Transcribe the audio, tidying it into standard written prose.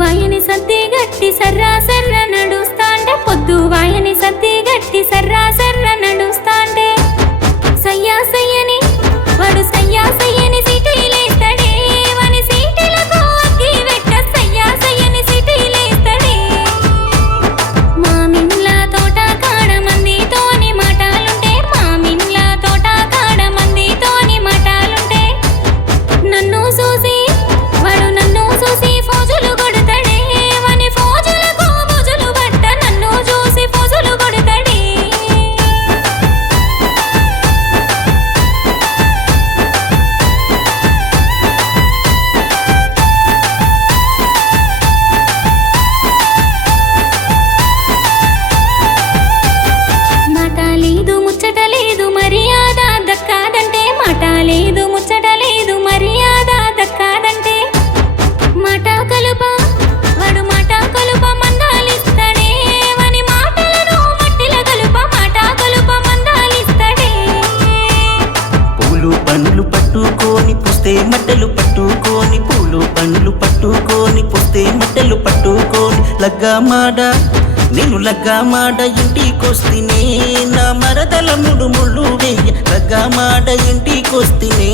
వాయని సద్ది గట్టి సర్రా సర్ర నడుస్తాంటే పొద్దు వాయని సద్ది గట్టి సర్రా సర్ర నడుస్తాంటే సయ్యా సయ్యని వాడు సయ్యా సయ్యని సిటీలేస్తాడే వాని సీటీలకు అగ్గి వెట్ట సయ్యా సయ్యని సిటీలేస్తాడే మామిన్ల తోట కాడ మందితోని మాటలుంటే మామిన్ల తోట కాడ మందితోని మాటలుంటే నన్ను చూసి వాడు నన్ను చూసి ఫోజులు కొడతాడే వాని ఫోజులకు బుజులు బట్ట నన్ను చూసి ఫోజులు కొడతాడే మాట లేదు ముచ్చట లేదు మర్యాద దక్కాదంటే మాట లేదు ముచ్చట లేదు మర్యాద దక్కాదంటే మాట కలుప వాడు మాట కలుప మందాలిస్తాడే వాని మాటలను మట్టిల కలుప మాట కలుప మందాలిస్తాడే పూలు పండ్లు పట్టుకొని పుస్తే మట్టెలు పట్టుకొని పూలు పండ్లు పట్టుకొని పుస్తే మట్టెలు పట్టుకొని లగ్గామాడ నేను లగ్గామాడ ఇంటికొస్తినే నా మరదల ముడు ముళ్ళు వెయ్య లగ్గామాడ ఇంటికొస్తినే